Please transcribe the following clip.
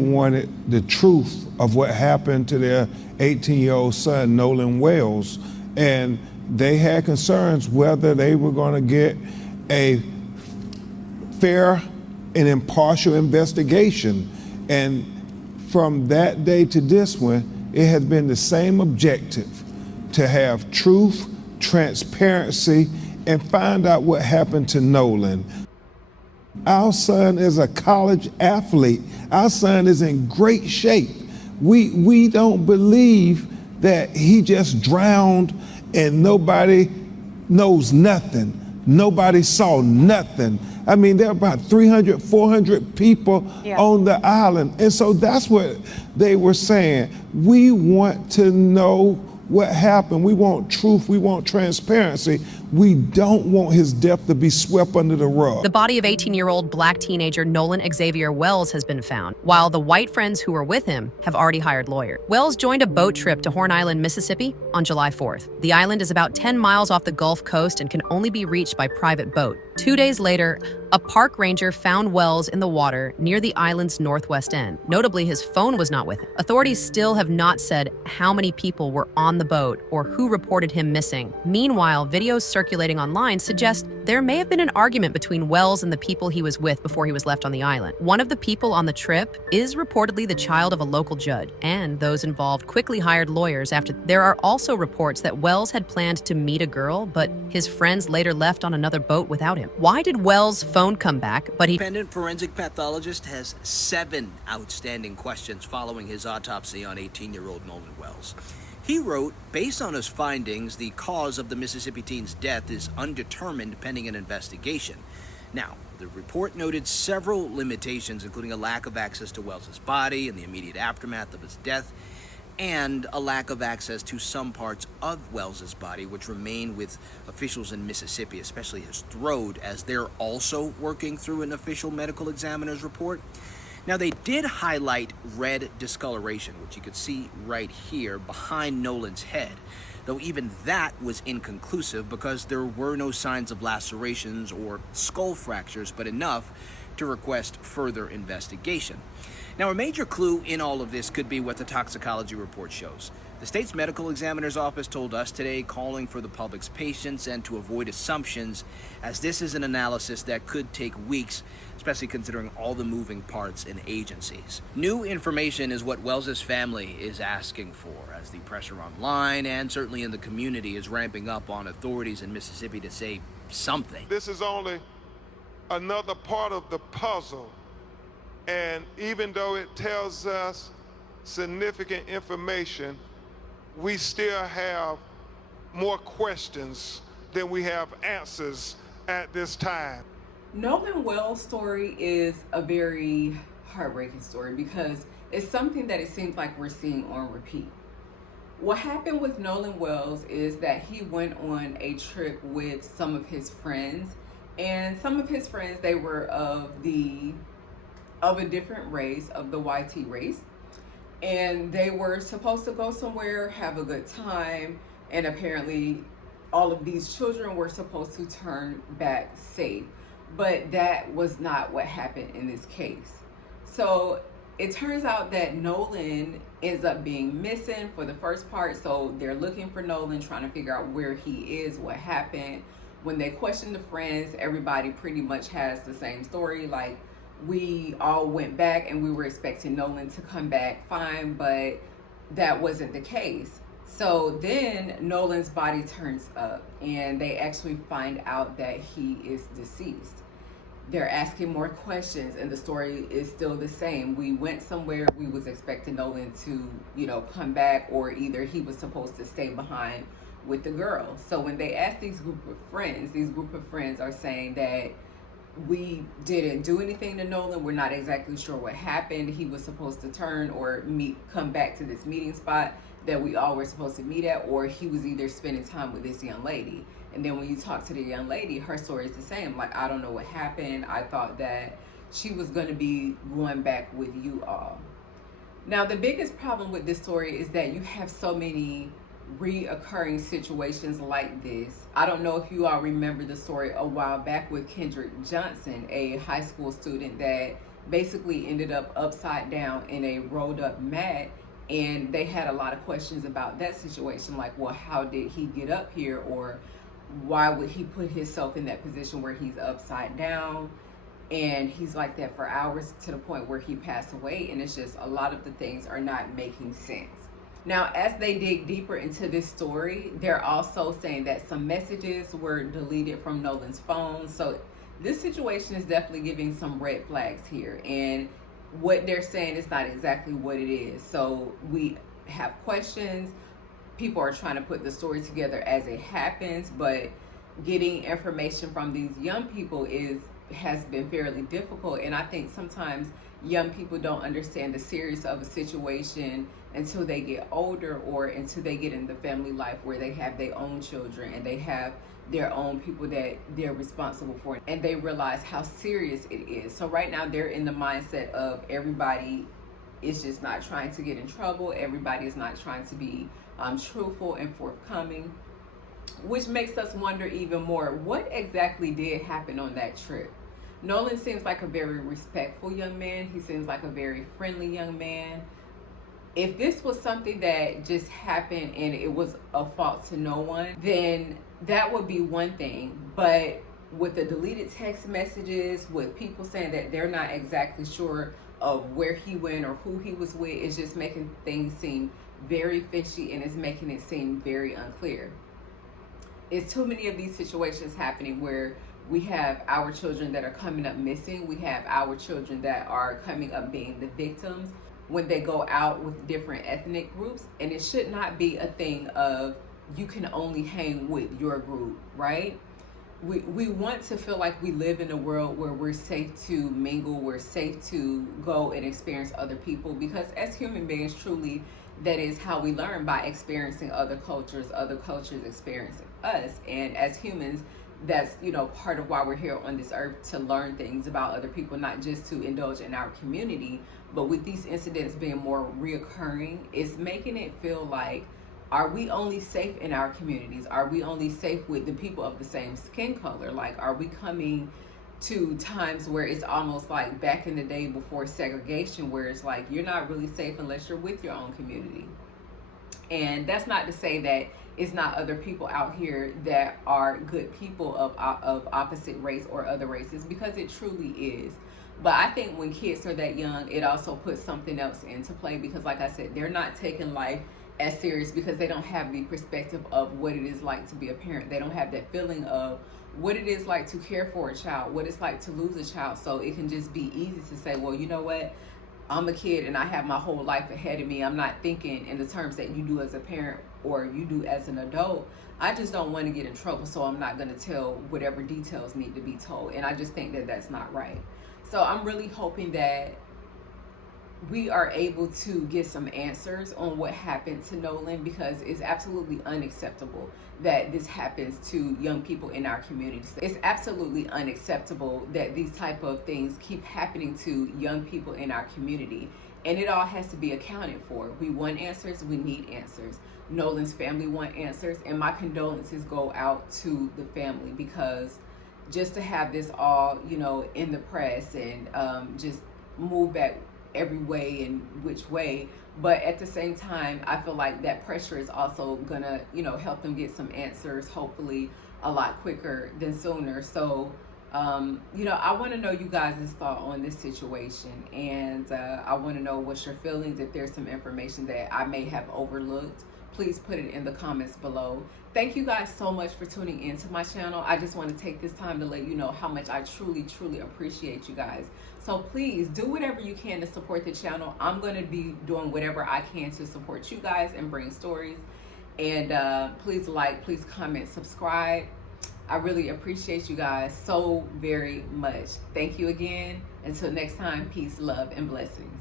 wanted the truth of what happened to their 18-year-old son, Nolan Wells, and they had concerns whether they were going to get a fair and impartial investigation. And from that day to this one, it has been the same objective: to have truth, transparency, and find out what happened to Nolan. Our son is a college athlete. Our son is in great shape. We don't believe that he just drowned and nobody knows nothing. Nobody saw nothing. I mean, there are about 300, 400 people on the island. And so that's what they were saying. We want to know what happened. We want truth. We want transparency. We don't want his death to be swept under the rug. The body of 18-year-old black teenager Nolan Xavier Wells has been found, while the white friends who were with him have already hired lawyers. Wells joined a boat trip to Horn Island, Mississippi on July 4th. The island is about 10 miles off the Gulf Coast and can only be reached by private boat. 2 days later, a park ranger found Wells in the water near the island's northwest end. Notably, his phone was not with him. Authorities still have not said how many people were on the boat or who reported him missing. Meanwhile, videos circulating online suggest there may have been an argument between Wells and the people he was with before he was left on the island. One of the people on the trip is reportedly the child of a local judge, and those involved quickly hired lawyers after. There are also reports that Wells had planned to meet a girl, but his friends later left on another boat without him. Why did Wells' phone come back, but he... Independent forensic pathologist has 7 outstanding questions following his autopsy on 18-year-old Nolan Wells. He wrote, based on his findings, the cause of the Mississippi teen's death is undetermined pending an investigation. Now, the report noted several limitations, including a lack of access to Wells's body in the immediate aftermath of his death, and a lack of access to some parts of Wells's body, which remain with officials in Mississippi, especially his throat, as they're also working through an official medical examiner's report. Now, they did highlight red discoloration, which you could see right here behind Nolan's head, though even that was inconclusive because there were no signs of lacerations or skull fractures, but enough to request further investigation. Now, a major clue in all of this could be what the toxicology report shows. The state's medical examiner's office told us today, calling for the public's patience and to avoid assumptions, as this is an analysis that could take weeks, especially considering all the moving parts and agencies. New information is what Wells's family is asking for, as the pressure online and certainly in the community is ramping up on authorities in Mississippi to say something. This is only another part of the puzzle. And even though it tells us significant information, we still have more questions than we have answers at this time. Nolan Wells' story is a very heartbreaking story because it's something that it seems like we're seeing on repeat. What happened with Nolan Wells is that he went on a trip with some of his friends, and some of his friends, they were of a different race, of the YT race. And they were supposed to go somewhere, have a good time, and apparently all of these children were supposed to turn back safe. But that was not what happened in this case. So it turns out that Nolan ends up being missing for the first part. So they're looking for Nolan, trying to figure out where he is, what happened. When they question the friends, everybody pretty much has the same story. Like, we all went back and we were expecting Nolan to come back fine, but that wasn't the case. So then Nolan's body turns up and they actually find out that he is deceased. They're asking more questions and the story is still the same. We went somewhere, we was expecting Nolan to, come back, or either he was supposed to stay behind with the girl. So when they ask these group of friends are saying that we didn't do anything to Nolan. We're not exactly sure what happened. He was supposed to turn or come back to this meeting spot that we all were supposed to meet at, or he was either spending time with this young lady. And then when you talk to the young lady, her story is the same. Like, I don't know what happened. I thought that she was going to be going back with you all. Now, the biggest problem with this story is that you have so many reoccurring situations like this. I don't know if you all remember the story a while back with Kendrick Johnson, a high school student that basically ended up upside down in a rolled up mat. And they had a lot of questions about that situation, like, well, how did he get up here? Or why would he put himself in that position where he's upside down and he's like that for hours to the point where he passed away? And it's just a lot of the things are not making sense. Now, as they dig deeper into this story, they're also saying that some messages were deleted from Nolan's phone. So this situation is definitely giving some red flags here. And what they're saying is not exactly what it is. So we have questions. People are trying to put the story together as it happens, but getting information from these young people has been fairly difficult. And I think sometimes young people don't understand the seriousness of a situation until they get older, or until they get in the family life where they have their own children and they have their own people that they're responsible for, and they realize how serious it is. So right now they're in the mindset of everybody is just not trying to get in trouble. Everybody is not trying to be truthful and forthcoming, which makes us wonder even more, what exactly did happen on that trip? Nolan seems like a very respectful young man. He seems like a very friendly young man. If this was something that just happened and it was a fault to no one, then that would be one thing. But with the deleted text messages, with people saying that they're not exactly sure of where he went or who he was with, it's just making things seem very fishy, and it's making it seem very unclear. It's too many of these situations happening where we have our children that are coming up missing. We have our children that are coming up being the victims when they go out with different ethnic groups. And it should not be a thing of you can only hang with your group, right? We want to feel like we live in a world where we're safe to mingle, we're safe to go and experience other people, because as human beings, truly, that is how we learn, by experiencing other cultures experiencing us. And as humans, that's, part of why we're here on this earth, to learn things about other people, not just to indulge in our community. But with these incidents being more reoccurring, it's making it feel like, are we only safe in our communities? Are we only safe with the people of the same skin color? Like, are we coming to times where it's almost like back in the day before segregation, where it's like you're not really safe unless you're with your own community? And that's not to say that it's not other people out here that are good people of opposite race or other races, because it truly is. But I think when kids are that young, it also puts something else into play, because like I said, they're not taking life as serious, because they don't have the perspective of what it is like to be a parent. They don't have that feeling of what it is like to care for a child, what it's like to lose a child. So it can just be easy to say, well, you know what? I'm a kid and I have my whole life ahead of me. I'm not thinking in the terms that you do as a parent or you do as an adult. I just don't want to get in trouble, so I'm not going to tell whatever details need to be told. And I just think that that's not right. So I'm really hoping that we are able to get some answers on what happened to Nolan, because it's absolutely unacceptable that this happens to young people in our communities. It's absolutely unacceptable that these type of things keep happening to young people in our community, and it all has to be accounted for. We want answers, we need answers. Nolan's family want answers, and my condolences go out to the family, because just to have this all, in the press and just move back every way and which way, but at the same time, I feel like that pressure is also gonna, help them get some answers, hopefully a lot quicker than sooner. So, I want to know you guys' thought on this situation, and I want to know what's your feelings. If there's some information that I may have overlooked, please put it in the comments below. Thank you guys so much for tuning into my channel. I just want to take this time to let you know how much I truly appreciate you guys. So please do whatever you can to support the channel. I'm going to be doing whatever I can to support you guys and bring stories. And please like, please comment, subscribe. I really appreciate you guys so very much. Thank you again. Until next time, peace, love, and blessings.